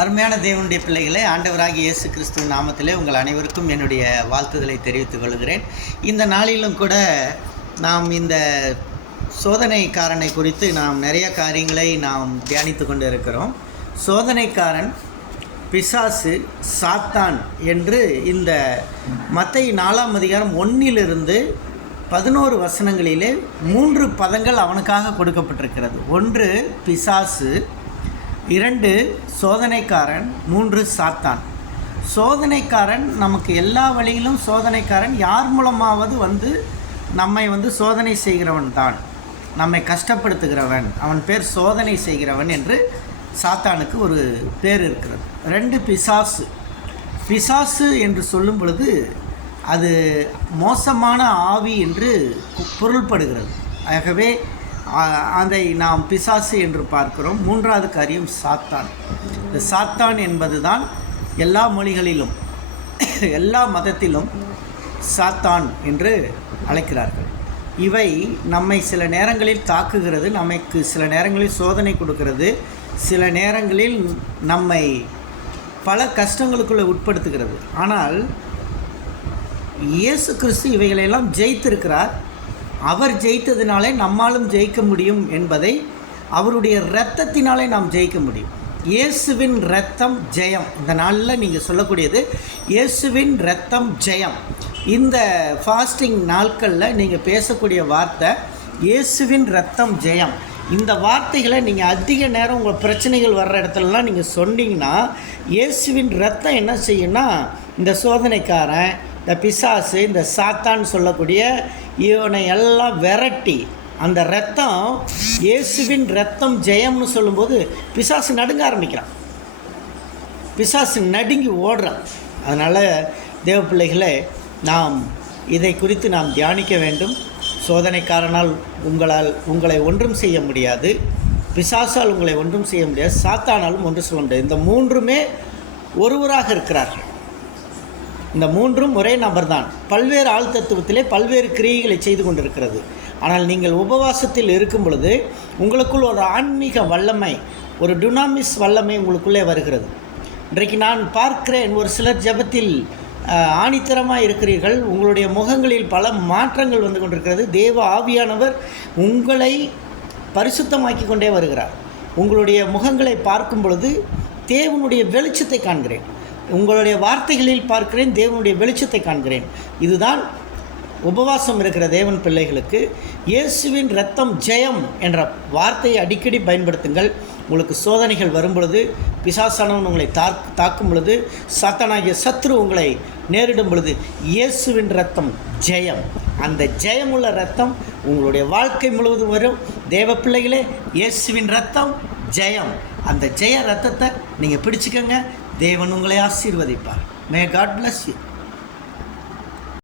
அருமையான தேவனுடைய பிள்ளைகளே, ஆண்டவராகிய இயேசு கிறிஸ்துவ நாமத்திலே உங்கள் அனைவருக்கும் என்னுடைய வாழ்த்துதலை தெரிவித்துக் கொள்கிறேன். இந்த நாளிலும் கூட நாம் இந்த சோதனைக்காரனை குறித்து நாம் நிறைய காரியங்களை நாம் தியானித்து கொண்டு இருக்கிறோம். சோதனைக்காரன், பிசாசு, சாத்தான் என்று இந்த மத்தேயு 4ஆம் அதிகாரம் 1 11 வசனங்களிலே 3 பதங்கள் அவனுக்காக கொடுக்கப்பட்டிருக்கிறது. 1 பிசாசு, 2 சோதனைக்காரன், 3 சாத்தான். சோதனைக்காரன் நமக்கு எல்லா வழியிலும் சோதனைக்காரன் யார் மூலமாவது நம்மை சோதனை செய்கிறவன் தான், நம்மை கஷ்டப்படுத்துகிறவன், அவன் பேர் சோதனை செய்கிறவன் என்று சாத்தானுக்கு ஒரு பேர் இருக்கிறது. 2 பிசாசு. பிசாசு என்று சொல்லும் பொழுது அது மோசமான ஆவி என்று பொருள்படுகிறது. ஆகவே அதை நாம் பிசாசு என்று பார்க்கிறோம். 3வது காரியம் சாத்தான். இந்த சாத்தான் என்பது தான் எல்லா மொழிகளிலும் எல்லா மதத்திலும் சாத்தான் என்று அழைக்கிறார்கள். இவை நம்மை சில நேரங்களில் தாக்குகிறது, நமக்கு சில நேரங்களில் சோதனை கொடுக்கிறது, சில நேரங்களில் நம்மை பல கஷ்டங்களுக்குள்ளே உட்படுத்துகிறது. ஆனால் இயேசு கிறிஸ்து இவைகளெல்லாம் ஜெயித்திருக்கிறார். அவர் ஜெயித்ததினாலே நம்மாலும் ஜெயிக்க முடியும் என்பதை அவருடைய இரத்தத்தினாலே நாம் ஜெயிக்க முடியும். இயேசுவின் இரத்தம் ஜெயம். இந்த நாளில் நீங்கள் சொல்லக்கூடியது இயேசுவின் இரத்தம் ஜெயம். இந்த ஃபாஸ்டிங் நாட்களில் நீங்கள் பேசக்கூடிய வார்த்தை இயேசுவின் இரத்தம் ஜெயம். இந்த வார்த்தைகளை நீங்கள் அதிக நேரம் உங்கள் பிரச்சனைகள் வர்ற இடத்துலலாம் நீங்கள் சொன்னீங்கன்னா இயேசுவின் இரத்தம் என்ன செய்யும்னா இந்த சோதனைக்காரன், இந்த பிசாசு, இந்த சாத்தான் சொல்லக்கூடிய இவனை எல்லாம் விரட்டி அந்த இரத்தம், இயேசுவின் இரத்தம் ஜெயம்னு சொல்லும்போது பிசாசு நடுங்க ஆரம்பிக்கிறான், பிசாசு நடுங்கி ஓடுறான். அதனால் தேவ பிள்ளைகளே, நாம் இதை குறித்து நாம் தியானிக்க வேண்டும். சோதனைக்காரனால் உங்களை ஒன்றும் செய்ய முடியாது, பிசாசால் உங்களை ஒன்றும் செய்ய முடியாது, சாத்தானாலும் ஒன்றும் சொல்ல முடியாது. இந்த 3மே ஒருவராக இருக்கிறார்கள். இந்த 3ம் ஒரே நபர் தான். பல்வேறு ஆள் தத்துவத்திலே பல்வேறு கிரியைகளை செய்து கொண்டிருக்கிறது. ஆனால் நீங்கள் உபவாசத்தில் இருக்கும் பொழுது உங்களுக்குள் ஒரு ஆன்மீக வல்லமை, ஒரு டுனாமிஸ் வல்லமை உங்களுக்குள்ளே வருகிறது. இன்றைக்கு நான் பார்க்கிறேன், ஒரு சிலர் ஜெபத்தில் ஆணித்தரமாக இருக்கிறீர்கள். உங்களுடைய முகங்களில் பல மாற்றங்கள் வந்து கொண்டிருக்கிறது. தேவ ஆவியானவர் உங்களை பரிசுத்தமாக்கி கொண்டே வருகிறார். உங்களுடைய முகங்களை பார்க்கும் பொழுது தேவனுடைய வெளிச்சத்தை காண்கிறேன். உங்களுடைய வார்த்தைகளில் பார்க்கிறேன், தேவனுடைய வெளிச்சத்தை காண்கிறேன். இதுதான் உபவாசம் இருக்கிற தேவன் பிள்ளைகளுக்கு இயேசுவின் இரத்தம் ஜெயம் என்ற வார்த்தையை அடிக்கடி பயன்படுத்துங்கள். உங்களுக்கு சோதனைகள் வரும் பொழுது, பிசாசானவன் உங்களை தாக்கும் பொழுது, சாத்தானாகிய சத்ரு உங்களை நேரிடும் பொழுது இயேசுவின் இரத்தம் ஜெயம். அந்த ஜெயமுள்ள இரத்தம் உங்களுடைய வாழ்க்கை முழுவதும் வரும். தேவ பிள்ளைகளே, இயேசுவின் இரத்தம் ஜெயம். அந்த ஜெய இரத்தத்தை நீங்கள் பிடிச்சிக்கங்க. தேவன் உங்களை ஆசீர்வதிப்பார். May god bless you.